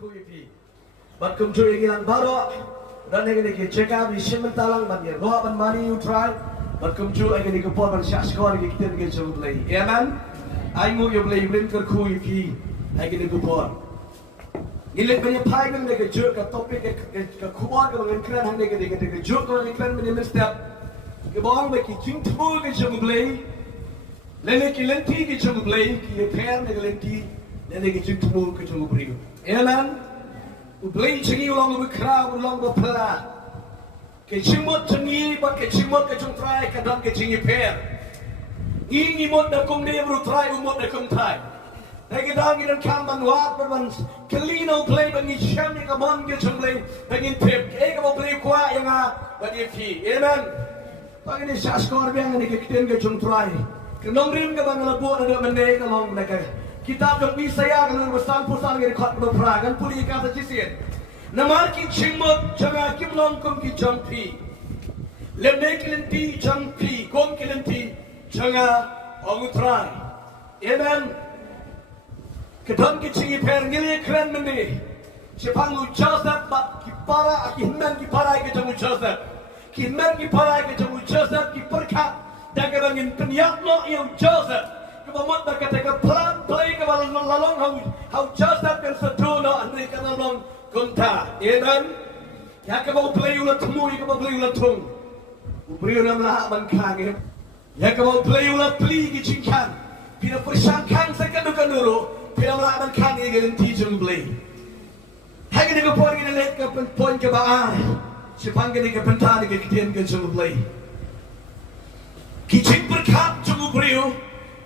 Kuipi, but come to England Baro, running in the check out the Shimatalang, but the Rob and money you try, but come to again the Port and Shashkor, you can get your play. Amen. I move your play, Winter Kuipi, I get the Port. You let me a pie and make a joke, a topic, a kuwag and clan, and make a joke on the clan with a misstep. The ball make a king to move at your play. Let me kill and take it your play, you pair the lynti, then they get you to move at your briew. Amen. U Blei Kim along with crowd along the pala. Ke jingmut to me, but ke jingmut ke jong try ke dam ke jingi pair. Ini mut da kum ne bru try umut da kum try. They get down in kam ban wat but once Kalino play but ni sham ni kamon ke jong play begin pip. Ke ka play kwa yang a but if he. Amen. Pag ni Shashkor biang ni ke kiten ke jong try. Ke nong rim ke bang labo na do mende ka long na ke. Kitab yang bisa ya kalau bersan-bersan dengan khot berperang puli kata cisian. Namar ki jingmut jaga kim long kum ki jangpi. Lemne ki lynti jangpi, kom ki lynti jaga ongutrai. Amen. Kedon ki jingi per ngili keren mende. Sipangu Joseph bat ki para ki himman ki para ki jamu Joseph. Ki himman ki para ki jamu Joseph ki perkat daga bangin penyak no yang Joseph. Kemamut berkata ke pelan play ke balang lalong how Joseph kan sedono andai kan lalong gunta. Amen. Ya ke bau play ulat temu ya ke bau play ulat tung. Briew nam lah bangkang. Ya ke bau play ulat pli ki cingkan. Pina persangkang sekandukan dulu. Pina lah bangkang ya lynti jong Blei. Hai ke pon ke lek ke pon ke baai. Sipang ke pentan ke kitian ke jong Blei. Ki cing berkat jong briew.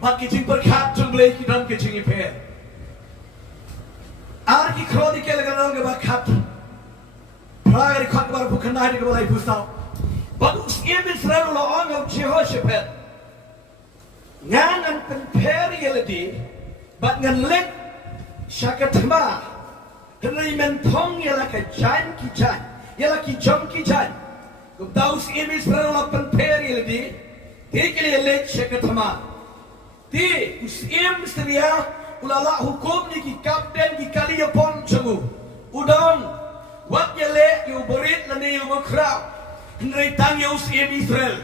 Mak kijing berkat jong Blei ki dam kijing iper. Ar ki kroni ke lagan ke bakat. Prayer khot bar bukan nai ke balai pusau. Bagus im Israel lo ong of Jehoshaphat. Ngan an penperiality, but ngan lek syakatma. Henry mentong ya laka jan ki jan, ya laki jong ki jan. Daus im Israel lo penperiality, dekili lek syakatma. Di usim seria ulala hukum ni ki kapten ki kali pon chungu udang wat yele yu berit lani yu makrau henry tang yu usim Israel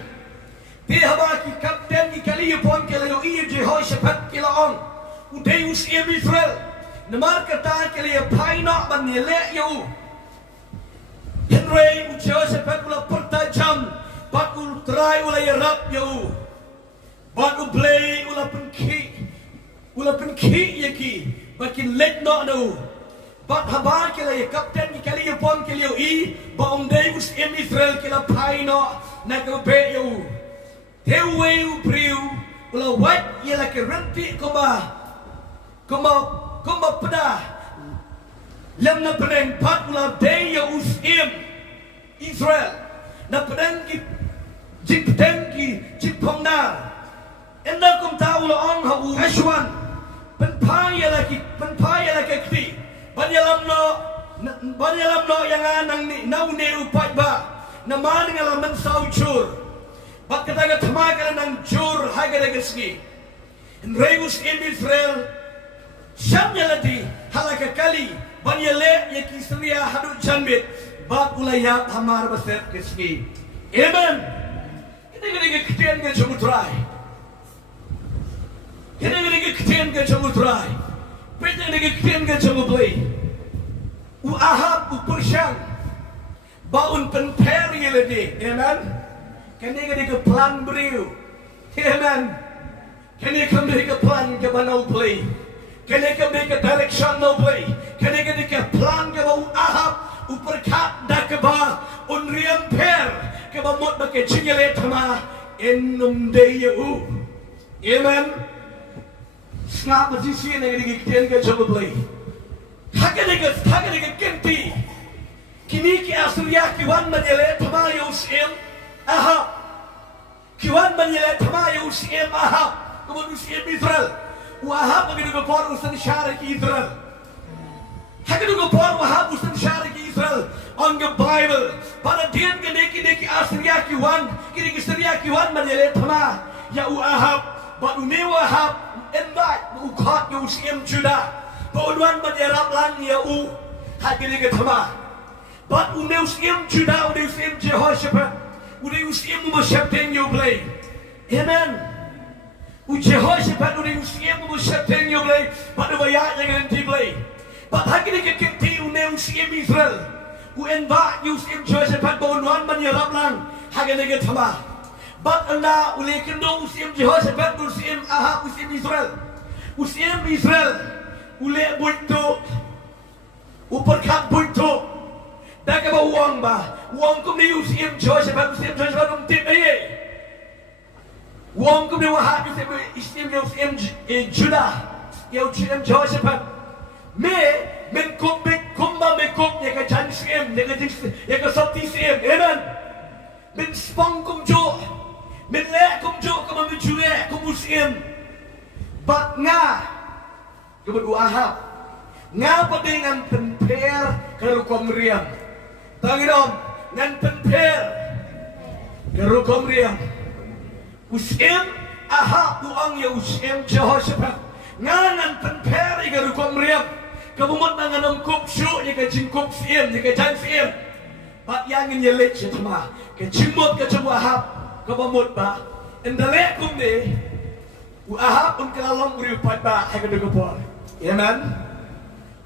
di haba ki kapten ki kali pon ke la yu i Jehoshaphat ki la ong udai usim Israel namar kata ke la Ph.no ban yele yu henry Jehoshaphat ula pertajam bat ul try ula yarap yu But U Blei ula penki yaki, bakin let no. But haba kila ya kapten ki kali ya pon kili I, ba umdai usim Israel kila Ph.no nagabe yu. Tewe U briew ula wat yela ke renti kumba pada. Lem na peneng pat ula day ya usim Israel. Na peneng ki jipten ki jipongnar. Enda kum tahu lo ong hau Ashwan penpaya lagi kti banyalam no yang anang ni nau ne upai ba nama dengan laman saucur bak kata temaga nang jur haga degeski reus in Israel syamnya lagi halaka kali banyale ya kisria hadu janbit bak ulaya hamar baset keski. Amen. Ini ketian ke jumutrai. Kena ni ketian ke jong utrai, pernah ni ketian ke jong Blei. U Ahab u Persian, baun penperi lagi, amen. Kena ni ke plan briew, amen. Kena ni ke plan ke banau Blei, kena ni ke direction no Blei, kena ni ke plan ke bau Ahab u perkat dak ke ba unriam per ke bamut bakai cingele thama enum daya u, amen. Snap the GC and they get a job of Blei. Hakanigas, Kenti. Kiniki Asuriaki, one manile, Tamayos im, aha. Kiwan manile, Tamayos im, aha. Come on, you see Israel. Wahab going to go for Usan Sharik Israel. How can you go for Wahab Usan Sharik Israel on the Bible? But a dear Ganeki Asuriaki one, getting Asuriaki one manile, Tama, Yau Ahab, but we never have. Invite u khot u sim Judah. Pauluan menyerap lang ya u Hagini ke thama. But uneus im Judah, uneus im Jehoshaphat, uneus im Moshe U Blei. Amen. U Jehoshaphat uneus im Moshe U Blei, but ubayat yang U Blei. But hagini ke kinti uneus im Israel. U enba us im Jehoshaphat bonwan man yarap lang. Hagini ke thama. But anda ule kendo usim Jehoshaphat usim Ahab usim Israel. Usim Israel ule buntu uperkat buntu. Dah ke uang ba? Uang kum ni usim Jehoshaphat tip aye. Uang kum ni Ahab usim Judah. Ya usim Jehoshaphat. Men kum ba me kum ya ke jan sim ya ke soti sim. Amen. Men spong kum jo. Min le kum jo kum min jule kum usim. But nga kemudian Ahab nga padingan penper karu komriam. Tangidom ngan penper karu komriam. Usim Ahab uang ya usim Jehoshaphat. Nga ngan penper karu komriam. Kemudian nanganong kupsu ya ke jingkup sim ya ke jan sim. But yang in yelit cuma ke jingmut ke cuma Ahab. Kabamut ba? Endale kum ni Ahab kalalong uriupat ba ay kadugapor. Amen.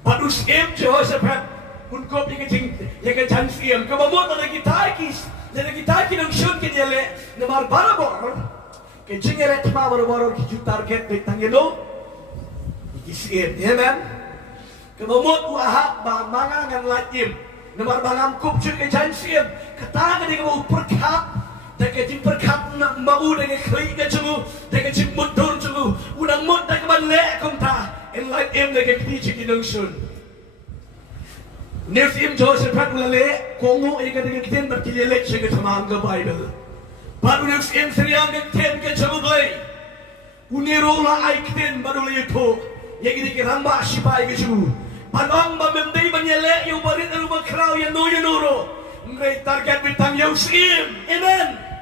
Padus im Jehoshaphat kop yang jan siam kabamut na kita kinang shun kinyale na barbarabor ke jingere tma barabor ki target de tangelo isim. Amen. Kabamut Ahab ba mangangan latim na barbangam kop ke jan siam katanga de ko perkat. Dekat jimperkat nak mau dekat klik ke cemu, dekat jingmut dur cemu, unang mut dekat banlek komta, enlight em dekat kiti ciki nungsun. News em Jehoshaphat ulale, kongo dekat kiti berkilelek ciki tamang ke Bible. Baru news em Tyrniang ke cemu Blei, unirola ai kiti baru le itu, yang ini keramba sipai ke cemu. Panong bamendai banyelek yang barit alu bakrau yang nuro. Mereka target bintang Yosim. Amen.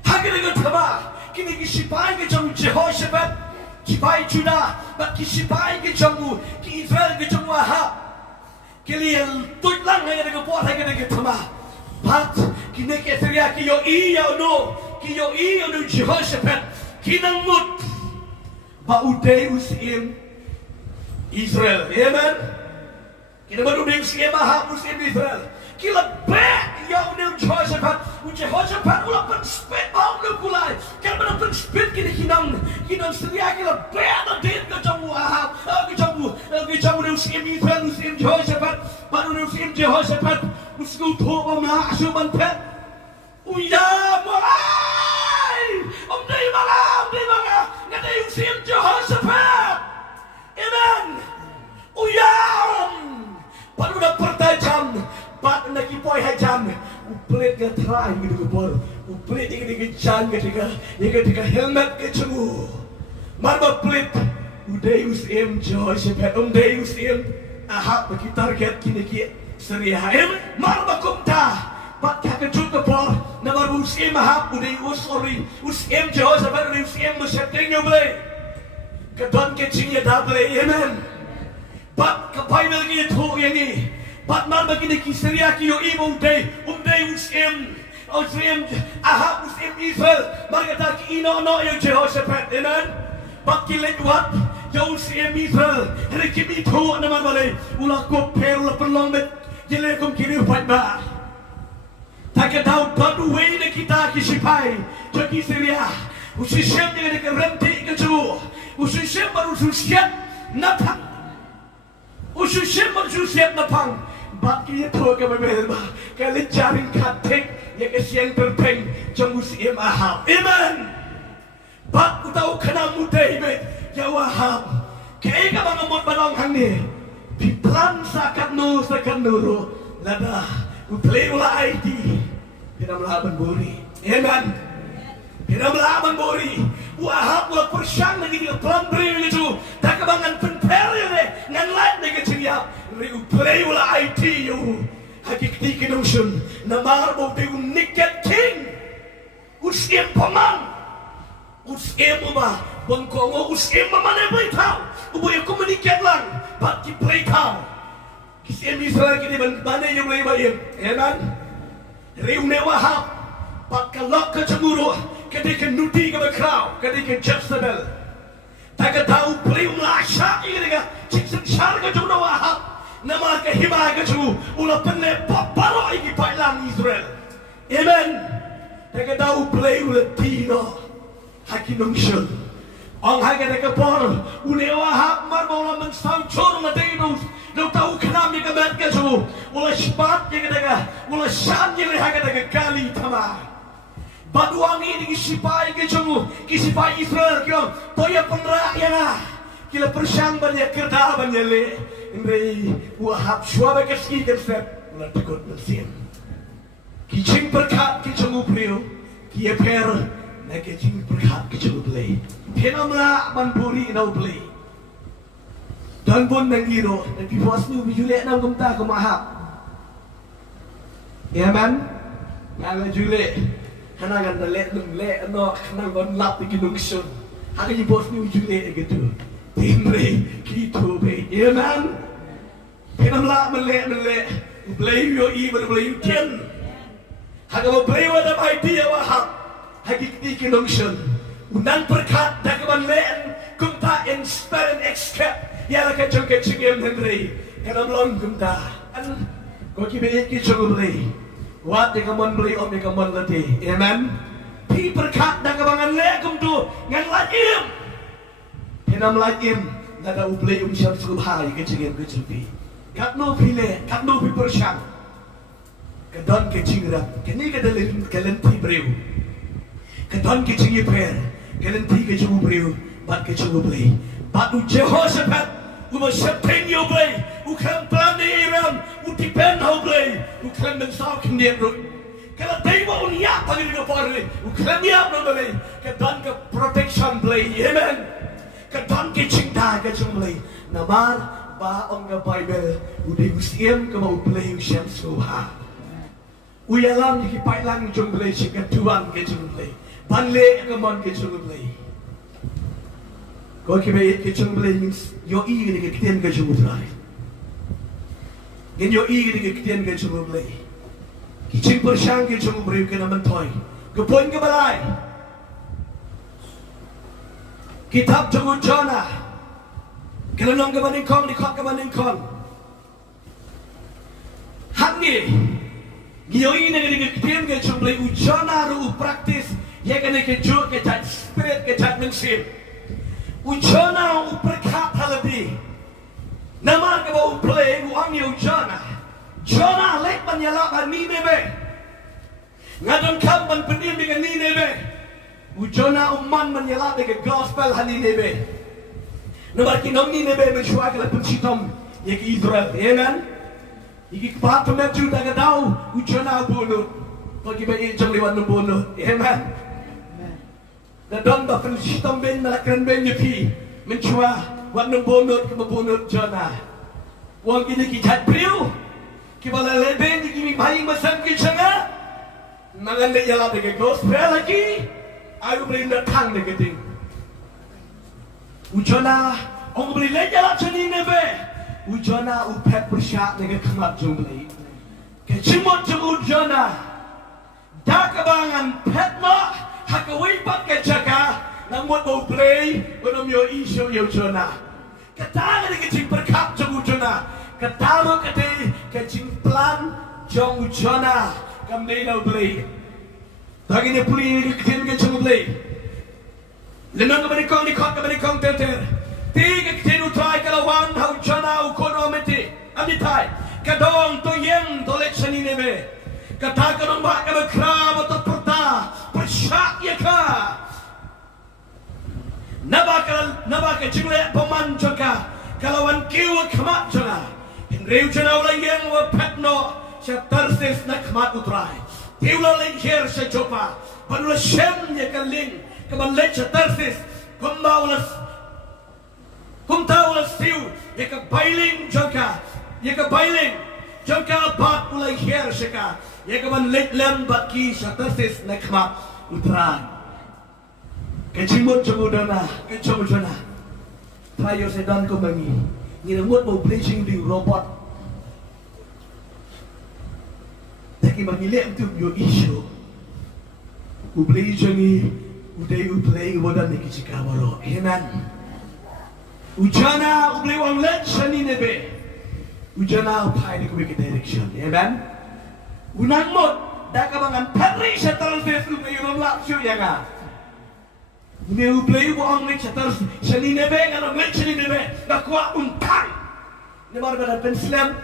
Hagini ke thama. Kini kisipai ke jong Jehoshaphat. Sipai Judah. But kisipai ke jong ki Israel ke jong Ahab. Kilian tutlang hanya ke buat hagini ke thama. But kini ke Syria ki yo no Jehoshaphat. Kinang mut. Baudei usim Israel. Amen. Kini baru usim Ahab usim Israel. Kila back ya udah Jehoshaphat ulah penspit bau nu kulai. Kalau mana penspit kini kinang seria kila back na din ke jong Ahab, ke jong usim Israel usim Jehoshaphat, baru usim Jehoshaphat usku thua ma asuban pet. Uya mai. Dei manga. Ngadai usim Jehoshaphat. Amen. Uya. Baru dah pertajam. Bat nak ipoi hajam, uplet ke try gitu ke bor, uplet ini ke jan ketika helmet ke cemu, marba plet, udah usim Jehoshaphat, udah usim Ahab bagi target kini seriah, marba kumta, bat kakek ke bor, nama usim Ahab udah usim Jehoshaphat udah usim Moshe U Blei, kedon kecingnya dah Blei, amen, bat kapai lagi itu yang ni. But man begini kisria kiyo ibu day usim Ahab usim Israel margata ki ino yung Jehoshaphat. Amen. But kilit wat yung usim Israel hari kimi itu naman balay ulah ko pero la perlomit jile kong kiri upat ba taka daw badu way na kita kisipai jo kisria usisem jile ka renti ka jo usisem baru susiat napang usisem baru susiat napang. Baki itu ke berbeza, kalau jaring katek yang kesian terpeng jong usim Ahab. Amen. Bak utau kena muda ibe ya Ahab. Kaya ka mga mut balong hangni. Piplan sakat nuro lada utlay ula IT. Pinamlaban buri. Amen. Pinamlaban buri. Ahab ula persyang lagi dia plan briew itu. Tak kebangan penperi le ngan lain lagi ceriap. Play ula IT you hakikti kinungsun na marbo de uniket king usim pamang usim ba bangkongo usim mamane play tau uboy communicate lang but ki play tau Kisah Israel kini mana U Blei bayim. Amen. Riu newa pakalok ke cemburu, ketika nuti ke berkrau, ketika Jezebel. Tak tahu beliau melasyak ini kan, ciksen syar ke cemburu wahab, nama ke hibah ke cemburu, ulah penle baru ini pailang Israel. Amen. Tak tahu beliau letino, hakin nungshul. Ang haga ke por, ulah wahab marbola mensangcur matinus. Kau tahu kenapa dia kemat ke cemburu, ulah sebat yang kata, ulah syan yang haga ke kali tamar. Baduang ini kisipai ke cemburu, kisipai Israel kau, toya penrak yang kila persang banyak kerja banyak le, ini wahab suara keski konsep, ulah takut bersin. Kicing berkat ke cemburu briew, kia per, nak kicing berkat ke cemburu Blei. Penamla manpuri nau Blei. Dan pun menggiro, dan Ph.no bijulek nau kumta kumahap. Ya man, yang julek. Karena kan terlek nunglek, no, karena kan lap di nungsun. Hanya Ph.no julek gitu. Timbre, gitu be, ya man. Penamla melek, Blei yo I Blei tian. Hanya mau Blei ada idea wahab, hanya di nungsun. Unan berkat dah kebanlen, kumta inspire and escape. Ya lah kacung kacung yang Henry, karena belum kumta. An, kau kibet kacung Blei. Wat dia kaman Blei om dia kaman latih. Amen. Pi berkat dah kebangan lekum tu ngan lajim. Henam lajim nada U Blei siap subhai kacung kacung pi. Kat no pile, kat no pi persang. Kedon kacung ram, kini kedalin lynti briew. Kedon kacung per, lynti kacung briew, bat kacung U Blei. Bat u Jehoshaphat. Uma sepeng U Blei, ukam plan di Iran, utipen U Blei, ukam mensau kendian rut. Kalau dewa uniak pagi di kapal ni, ukam niap no Blei, kedan ke protection Blei, amen. Kedan ke cinta ke cung Blei, namar ba ong ke Bible, udah usiem ke mau Blei usiam suha. Uyalam di pailang cung Blei, sikatuan ke cung Blei, banle ke mon ke cung Blei. Kau kibet kecung Blei yo I gini kekitian ke cemburu terakhir. Gini yo I gini kekitian ke cemburu Blei. Kicing persang ke cemburu briew kena mentoy. Kepoin ke balai. Kitab cemburu Jonah. Kena nong ke banding kong, dikot ke banding kong. Hak ni. Yo I gini kekitian ke cemburu Blei. Jonah ru praktis. Ya kena kejuk ke cat spirit ke cat mensip. Ujana berkat lebih. Nama kau Blei uangnya Ujana. Jonah lek menyalakan Nineve. Ngadon kampan pendim dengan Nineve. Ujana uman menyalak dengan gospel Nineve. Nama kinong Nineve mencuak lepas citom ya ke Israel. Amen. Iki kepat pemetu tak tahu Ujana bunuh. Bagi bayi jom lewat bunuh. Amen. Dan bahkan citom ben melakukan ben yepi mencua waktu bonut ke bonut Jonah. Wang ini kita briew, kita leben ini bayi masam kita. Nangan dek jalan dengan gospel lagi, aku beri datang dengan ting. Ujona, orang beri jalan cini nebe. Ujona upet bersyak dengan kemat jumlah. Kecimut jumlah Ujona, dah kebangan Ph.no. Hakawai pat ke jaga, namun U Blei, belum yo isu yo Jonah. Kata ni kecing berkat jong Jonah, kata kete kecing plan jong Jonah, kamdei U Blei. Bagi ni puli kecing kecing U Blei. Lenong kemerikong di kot kemerikong ter. Tiga kecing utrai kalawan hau Jonah ukono meti, amitai. Kadong to yeng tolek seni nebe. Kata kadong bak kemerkram atau persyak ya ka. Nabak jumlah peman juga. Kalawan kiwa kemat juga. Henry Ujana ulah yang wa Ph.no C.Tyrniang nak kemat utrai. Tiulah lingkir sejopa. Panulah shem ya kaling kemalek C.Tyrniang. Kumtaulah siu ya ka bailing juga. Ya ka bailing juga bat ulah lingkir seka. Ya kaman lem baki C.Tyrniang nak kemat utrai. Kecimut cemudana, kecemudana. Tayo sedan ko mangi. Nginamut mo bleaching di robot. lagi mengilek untuk yo isu. U Blei jangi uday U Blei wadan ni kicika waro. Amen. Ujana U Blei wang let shani nebe. Ujana upai ni kubik direction. Amen. Unang mod dah kabangan patri setelah Facebook ni ulang lap siu yang ah. Ni U Blei wang let setelah shani nebe kalau let shani nebe dah kuat untai. Ni baru dah penslam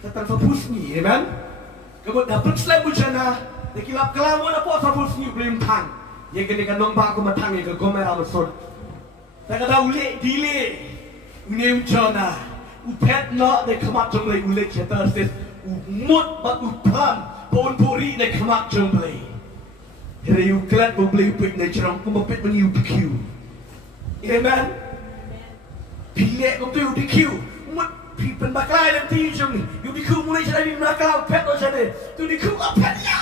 setelah fokus ni. Amen. Kebut dah penslam ujana. Dekilap kelamu na po sa fokus ni U Blei tang. Yang kini kan nombak aku matang yang ke gomer alasod. Tak ada ule dile. Une ujana. Ph.no de kamak jong Blei ule cetar ses. Mut bat upan pon puri de kamak jong Blei. Here you glad U Blei upik na cerong kumapit mani UPQ. Amen. Pilek ko tu UPQ. Mut pipen baklai dan ti jong UPQ mulai jadi nakal Ph.no jadi. Tu di ku apa ya?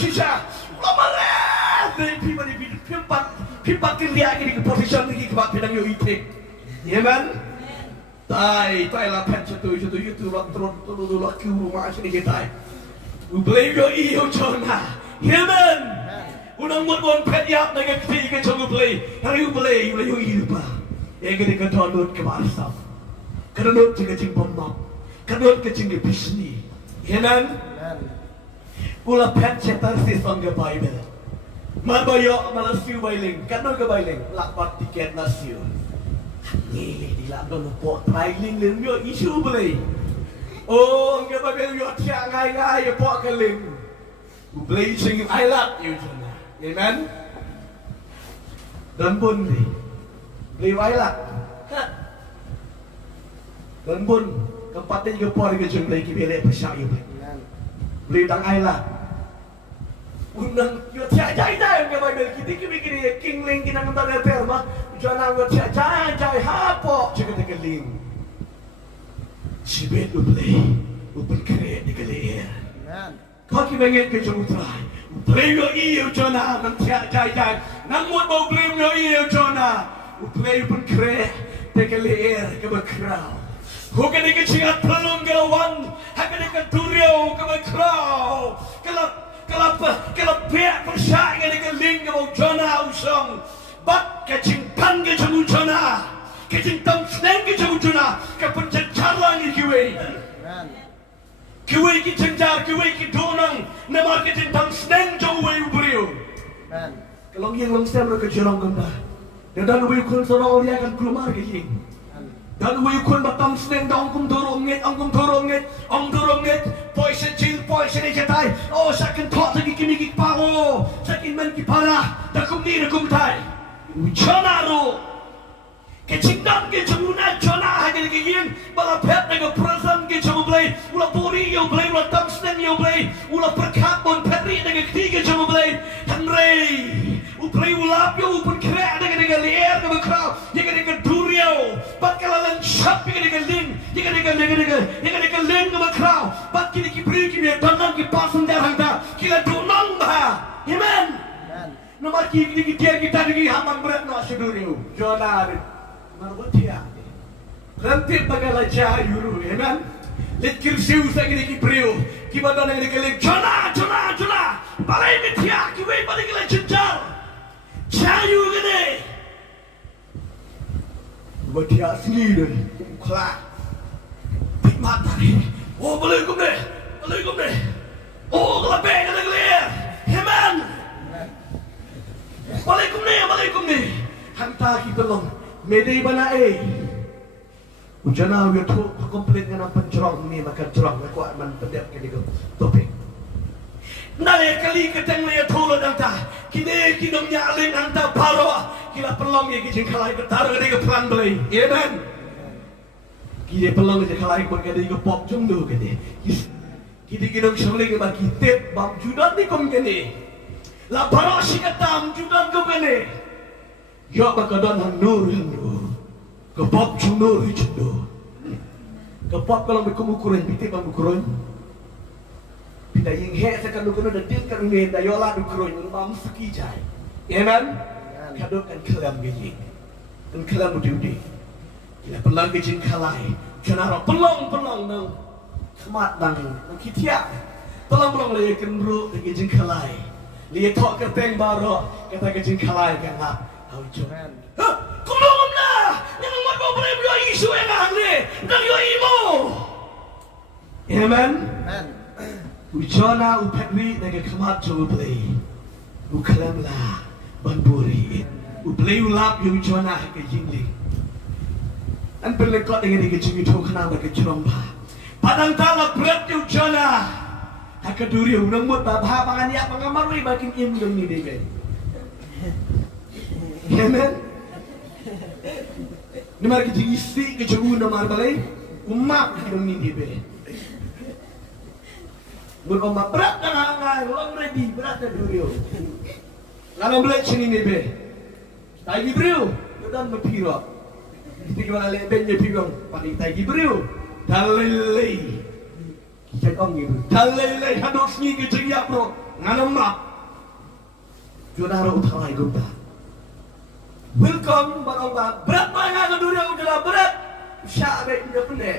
Sisa. Lama people ni pimpak kerja ni ke position ni ke bak pedang yo itik. Amen. Tai lah patch tu itu lak terus lak rumah sini kita. U Blei yo iyo jona. Amen. Unang mon pet yap dengan ketiga jong U Blei. Hari U Blei yo iyo pa. Ege ke donut ke barsam. Kanut ke jing bomba. Kanut ke jing bisni. Amen. Ula patch cetar sisong ke Bible. Mabayo malasiu bailing, kano ke bailing, lakbat tiket nasiu. Ni dilak dono pot trailing ling yo isu Blei. Oh, ke bagai yo tiang ngai yo pot keling. U Blei sing I love you jana. Amen. Dan bun ni. Blei wailat. Dan bun keempatnya juga pot ke jeng Blei ki belek pesyak yo Blei. Blei dang I love. Undang yo tia jai jai ke Bible kita kini king ling kita nonton repair mah jangan yo tia jai hapo cakap dekat ling sibet U Blei open kere dekat leher kau kibengit ke jom utrai U Blei yo iyo jona nang tia jai nang mut bau Blei yo iyo jona U Blei open kere dekat leher ke bakrau Hukan dekat cingat pelung ke lawan hakan dekat duriau ke bakrau kalau pihak persyak yang ling ke bau jona usong bat kecing pan ke jamu jona kecing tam seneng ke jamu jona ke pencecaran ni kiwe ki cenjar kiwe ki donang namar kecing tam seneng jamu U Briew kalau yang langsam ke jorong ganda dan U kun sorong dia akan keluar ke ling dan U kun batam seneng dong kum dorong nget poison chill poison ni cetai oh sakin thot lagi kimi ki paro sakin man ki para takum ni nakum tai jona ro ke cingdam ke jamuna jona hage ke yin bala pet na present ke jamu Blei ula puri yo Blei ula tam seneng yo Blei ula perkat bon petri na ke tiga jamu Blei hanrei U Blei ula yo pun kre na ke leer na bekrau ye ke duriau bat kala lan shap ye ke ling ye ke ling na bekrau bat kini ki briew ki me donang ki pasang darang da kila donang ba amen nomor ki dia kita di hamam berat no seduriu jona marbutia rantit bagala jayuru amen let kirsiu sagini ki briew ki badana ni ke jona balai mitia ki we balik la jenjar jayu gede batia sendiri kla mata ni oh boleh kum deh oh kalau beng ada clear amen boleh kum deh hantar kita long medai bana ujana we tu komplit dengan pencerong ni maka cerong aku aman pedap ke dia topik nale kali keteng le tholo dangta kini kidom nya ling anta paro kila pelong ye ki jengkalai ketar ke pelan Blei amen kini pelong je kalai pun ke dia pop jung do ke dia kini kidom seling ba kitep bam judan ni kom ke ni la paro sikatam judan kom ke ni yo ba kadon han nur ke pop jung nur judo ke pop kalau ukuran bitip bam ukuran Pita yang hek sekan dukuno dan din kan nge dayola dukuno bam saki jai amen kadok kan kelam gini kan kelamudi kila pelang kecing kalai kenara pelong nang kemat nang kitia tolong boleh kenru dengan jingkalai. Lihat tok keteng baru kata ke jingkalai kan ngap. Hau jangan. Kulung lah. Yang mat kau boleh berdua isu yang ahli. Dan yo imo. Amen. Ujana upetri dengan kemat Jo Blei. Ukalam lah banburi. Blei ulap yo ujana ke jingling. An pelekot dengan ke jingitu kenapa ke jeromba. Padang talak berat yo ujana. Hakaduri unang mut babha pangan ya pangamarui bakin im dong ni debe. Amen. Nimar ke jingisi ke jogu namar balai umap dong ni debe. Beromba berat dah hangai, ulang ready berat dah duriu. Lalu belat sini ni be. Tagi briew, dan berpiro. Kita kena leben je pirong, paling tagi briew. Dalilai, cek ong ni. Dalilai hadok sini ke ceria pro, ngalam mak. Jodoh ro utalai gumba. Welcome beromba berat mana ke duriu udah berat. Syak be udah pendek.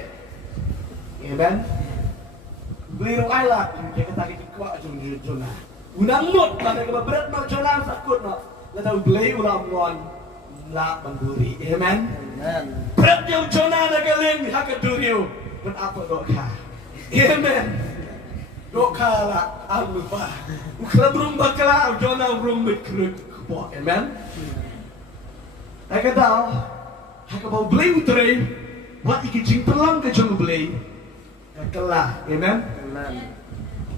Amen. Beli rumah lah, dia kata kita kuat jona. Unang mut, kalau kita berat nak jona sakut nak. Lalu beli ulang muan lah banduri, amen. Berat yang jona nak kalian hak duriu, berapa doa? Amen. Doa lah, alfa. Kalau belum bakal jona belum berkerut kuat, amen. Saya kata, hak bau beli uteri, buat ikut jing pelang ke jong beli. Kelah, amen.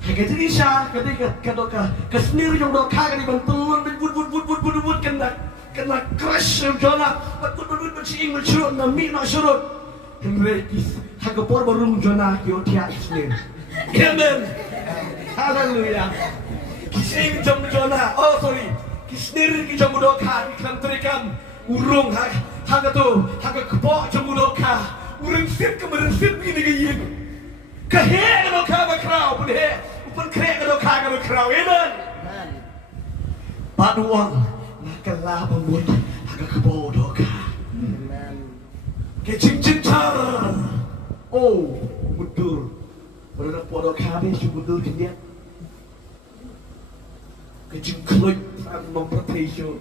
Kata Isya, kata kesendiri yang doka kali bantuan bud kena crash jona, bud berciing bercurut, nami nak surut. Kemudian hagapor baru jona kiotia isnin. Amen. Haleluya. Kising jom jona. Oh sorry. Kisendiri jom doka iklan terikan urung hagatu hagakpo jom doka urung sip kemudian sip ini gayeng. Kahir kalau kau berkerau, boleh. Upun kerek kalau kau berkerau, amen. Paduang, nak kelah pembut, agak kebodoh kah. Kecing cincar. Oh, betul. Berada bodoh kah, betul betul dia. Kecing klik, mempertisu.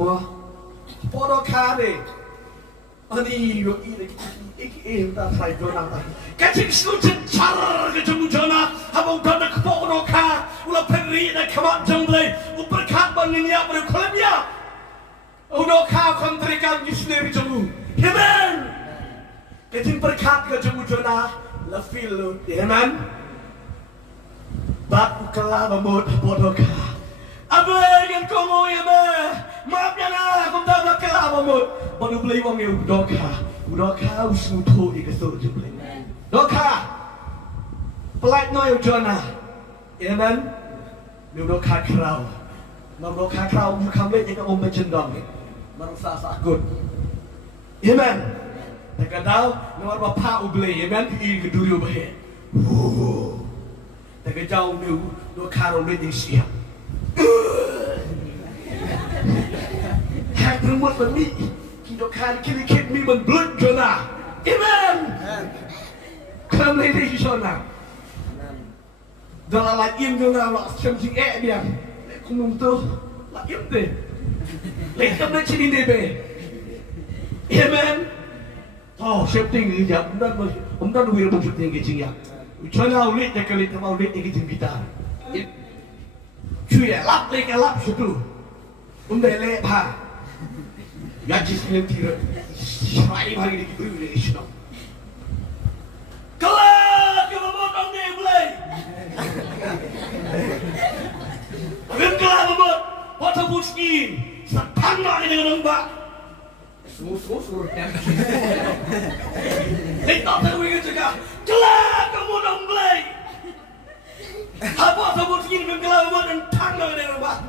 Mah, bodoh kah deh. Ani yo ini tak saya jona tak. Kacing selucin cara kejemu jona, habang dana kepono ka, ulah peri nak kemat jemblay, uperkat banginya berkolamnya. Udah ka kontrikan sendiri jemu, amen. Kacing perkat kejemu jona, lafil, amen. Batu kelah memut bodoh ka. Abang yang komo ya mah, maaf ya nak, aku tak nak kelah memut. Baru beli wang yang doka usutu ikut jumlah. Doka, pelait noy jona, amen. Lu doka kerau, nam doka kerau bukan lagi yang membejendong, merasa sakut, amen. Tak tahu, nomor bapa U Blei, amen. Pergi ke dulu bahaya. Tak jauh lu doka orang yang siap. Hak remote bami. Kita kan kiri mi memblut jona, amen. Kalau lagi jona, dalam lagi jona lah semsing dia, kumum tu lagi deh, lagi apa ciri deh, amen. Oh, shifting ni jap, umdan wir shifting kecing ya. Jona ulit nak kali tempat ulit ni kecing kita. Cuy, lap lagi lap situ, umdan lepas. Ya jisnya tidak, saya bagi kita beri Islam. Kelah, kita potong dia mulai. Kita kelah membuat potong puskin, setangga ini dengan lembak. Semua. Letak terwujud juga. Kelah, kita potong mulai. Apa potong puskin kita kelah membuat dan tangga dengan lembak.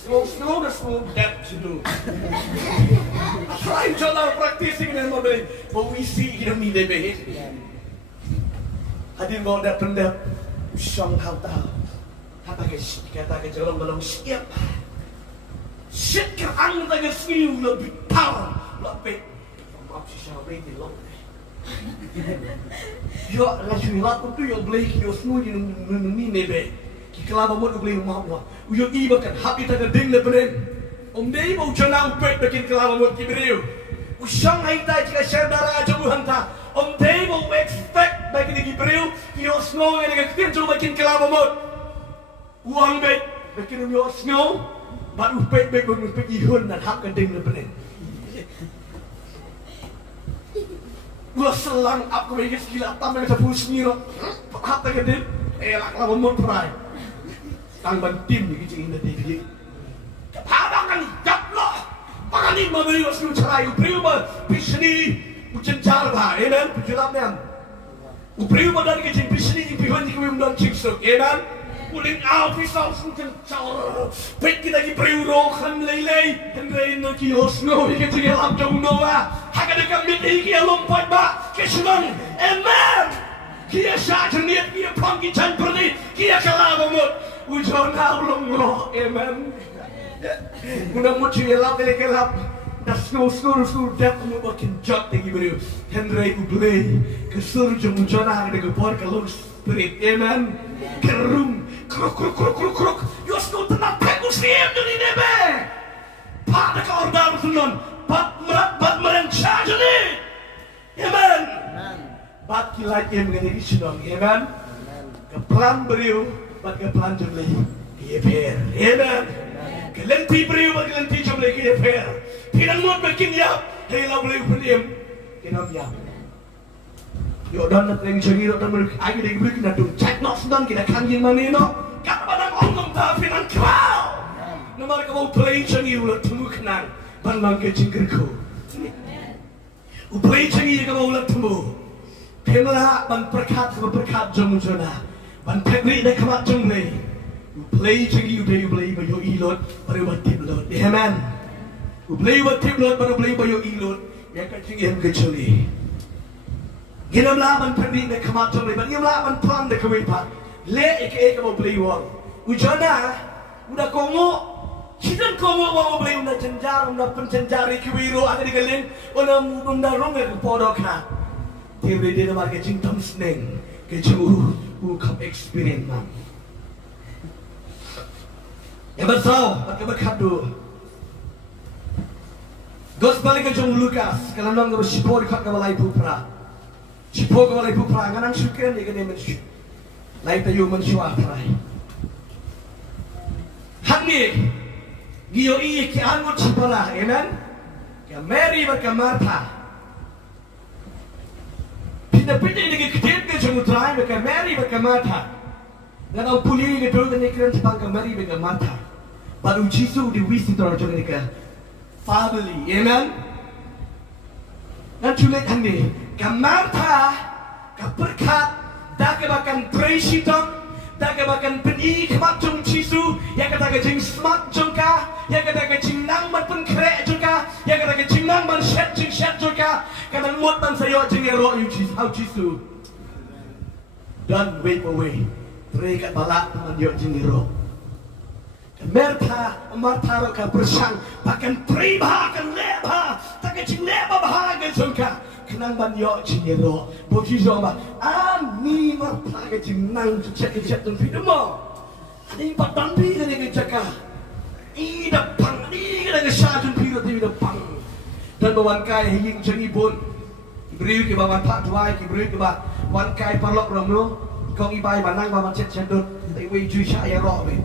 Slow, that to do. Try to now practicing them already, but we see you don't need a bit. I didn't want that pendek. Song how tahu. Kata ke jalan belum siap. Sit ke ang taga skill lebih power lebih. Maaf sih saya beri long. Yo rasmi lat tu yo Blei yo semua di ni nebe. Ki kelaba mo Blei mo mo. Yo iba kan happy ta ding le beren. Dei mo chana upet bikin kelaba mo ki briew. Usang hai ta jika saudara aja hanta. Dei mo expect bikin ki briew. Yo snow ni ke kencu bikin kelaba mo. Uang bet bikin yo snow. Ba upet bet mo upet ihun dan hak ka ding le beren. Gua selang up ke bagi gila tambah ke sepuluh sendiri. Hata ke din, elak lah mau perai. Tang bantim ni kecil ini dia. Kepada kan jatlah. Pakai ni memberi wasu cerai. Briew ber bisni ucencar bah, amen. Penjelasan. Briew ber dari kecil bisni pihon di kewim dan ciksuk, amen. Uling au pisau ucencar. Pek kita ki briew rokan lelei. Henry nak ki osno kecil yang jong noa. Haka dekat miti ki lompat ba. Kesuman, amen. Kia C.Tyrniang kia pangki chan perni kia kalaba mut. Ujon aulong lo, amen. Muna muci elap elap. Da school dak mu makin jot tegi briew. Henry U Blei kesur jong ujon ang de por kalung spirit, amen. Kerum kruk. Yo school tenang pegus riem duni nebe. Pa da ka ordal sunon. Bat mereng C.Tyrniang. Amen. Bat kilat yang mengenai isidong, amen. Keplan briew, bat keplan jumlah KFR, amen. Lynti briew, bat lynti jumlah KFR. Pinang mut makin yap, hei lau boleh upeniam, kinam yap. Yo dan nak lagi cari dan mereka lagi lagi beri kita dong cek nak sedang kita kanjeng mana no. Kat padang ongkong ta pinang kau. Nama mereka mau play cari ulat temu kenang, bandang ke cingkerku. U Blei changi ka ulat temu. Pemla ban berkat jong jona. Ban pekri de kamat jong Blei. U Blei changi U Blei bayo ilot baru batip lot. Amen. U Blei batip lot baru Blei bayo ilot. Ya ka changi hem keculi. Ginamla ban pekri de kamat jong Blei. Ban ginamla ban plan de kawipa. Le ek ka Blei wal. U jona udah kongo. Sidan kongo wa Blei unda cenjar unda pencenjari kiwiro ada di galin unda ronge ke podok ha. Tiada dia nama ke cintam seneng ke jauh ukap experience man. Yang bersau pakai berkado. Gospel ke jauh Lukas kalau nang ngurus sipor kat kawalai pupra. Sipor kawalai pupra nganang syukur dia kena mensyuk. Lai tayu mensyuah prai. Hani Giyo iya ki angut sipala, amen. Ka Mary berka Martha. Pindah-pindah ini kedip ke jengutrai berka Mary berka Martha. Dan au puli ke dulu ni keren sepang ka Mary berka Martha. Baru Jisu di visitor jeng ni ka family, amen. Dan culik hani ka Martha ka berkat dak bahkan presiden dak bahkan peni kemat jong Jisu yang kata ke jeng smart jong ka yang kata ke jingnang man pun krek juga yang kata ke jingnang man shet juga kadang mut man sayo jingero you Jesus how Jesus don't wait away mereka balak man yo jingero Martha ro ka bersang bahkan prima kan leba tak ke jing leba bahagia juga kenang man yo jingero boji zoma ani Martha ke jingnang cek tu pidemo ani padan bi ke jaga i depan ni kena kesajun piro ti depan dan bawan kai hing jengi pun briew ke bawan pak tuai ke briew ke ba wan kai parlok rong no kong i bai manang bawan chet chendut tai wei ju sha ya ro be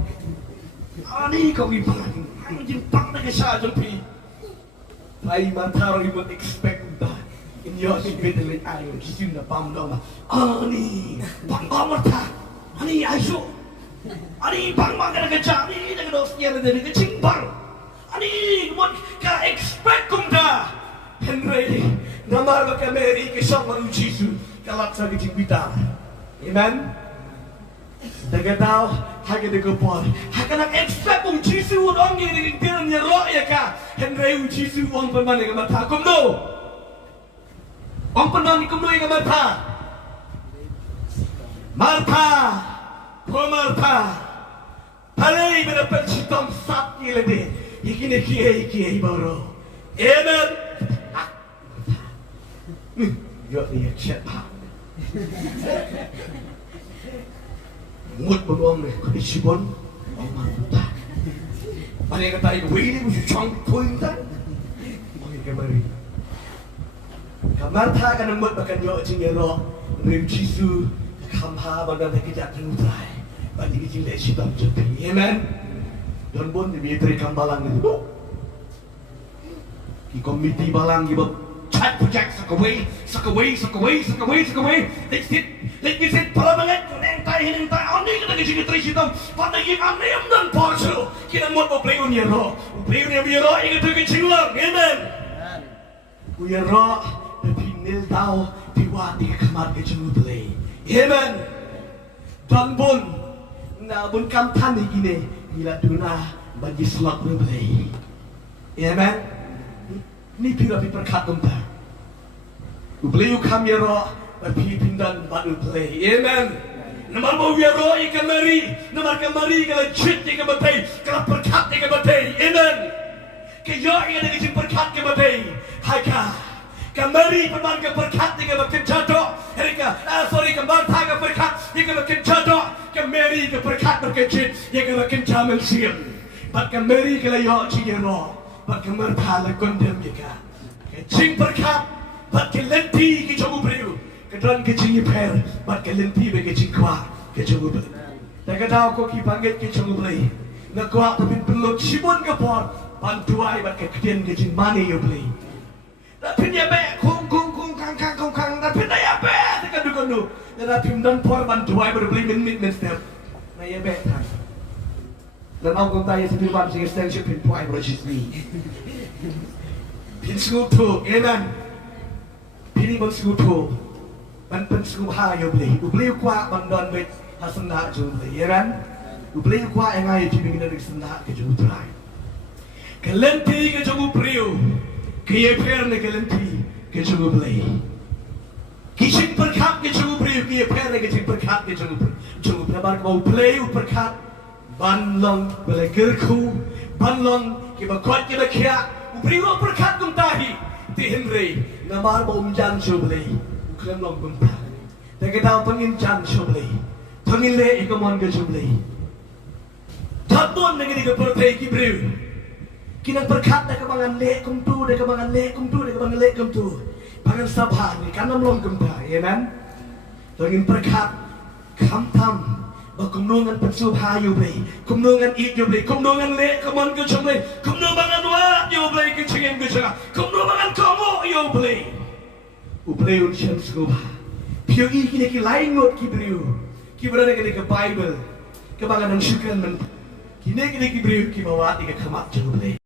ani kong i bai jing pak na kesajun pi pai man taro i would expect that in your individual I will give you the palm down ani bang amata ani aiso ani bang makan kerja ni dengan dosnya dari kecing bang ani buat ka expect kumda Henry nama baka Mary kisah maru Jisu kalap sa kecing bita amen dagatau hage de gopor hakanak expect um Jisu orang ni dengan dia roh ya ka Henry um Jisu orang peman dengan mata kumdo orang peman ni kumdo dengan mata Martha Martha, palai mendapat citam sakit lagi. Ikini kiai baro. Amen. yuk dia chat pak mut belum deh kau disibon orang tak banyak kata itu ini mesti cang poin tak mungkin kemari kamar tak kan mut bahkan yuk cingero rim cisu kamha badan kita jingduwai bagi kita leh sidang jeping amen don bon di teri kambalang itu ki komiti balang gitu chat project sakaway let me sit para banget neng tai oni kita di teri sidang pada yang anem dan porso kita mau briew ni ro ini tu kita cinglang amen punya ro tapi nil tahu diwati kamar ke jingduwai amen don bon na bon kam tan gini gila duna bagi selak U Blei amen ni pirapi perkat tumpah U Blei kamera tapi pindan bad U Blei amen namar mau wiro ikan mari namar kamari kalau cit ikan batai kalau perkat ikan batai amen kaya ikan ikan perkat ikan batai hai ka kamari peman ke perkat ikan batai jatuh herika sorry kamar thai ke perkat ikan batai jatuh kamari ke perkat berkecil ikan batai jamin siam bat kamari kalau yo cingero bat kamar thai kondem ika cing perkat bat ke lynti ke jong briew ke don ke cing per bat ke lynti be ke cing kwa ke jong briew tak tahu ko ki panggil ke jong briew na kwa tapi belum sibon ke por bantuai bat ke keden ke cing mani U Blei tapi dia be kung kang tapi dia be tak du tapi don por bantuai U Blei min step na ya be tak dan aku tanya sendiri bang sih extension pin point versus me pin school tu amen pin bang school tu ban pen school ha U Blei kuat bandon bet hasna U Blei amen U Blei kuat yang ai tibi kita hasna ke jingduwai ke lynti ke jong briew ke ye per ne ke lynti ke jong Blei kising perkat ke jong briew ke ye per ne ke jing perkat ke jong bar ko U Blei perkat ban long bele gerku ban long kiba kuat kiba kia U Blei perkat kum tahi ti henry namar bom jan U Blei klem long kum ta ta kita pengin jan U Blei pengin le ikomon ke U Blei tabon dengan ke pertai ki briew kinang perkat dak kebangan le kum tu dak kebangan le kum tu pangan sabha ni kanam long kum ta amen pengin perkat kam tam kumnungan pensubha U Blei kumnungan it U Blei kumnungan le kamon ke jong Blei kumnungan wa U Blei ke cingem ke jaga kumnungan kamu U Blei un chem subha pio i kini ki laingot ki briew ki berada ke Bible kebangan syukur men kini ki briew ki bawa tiga kemat U Blei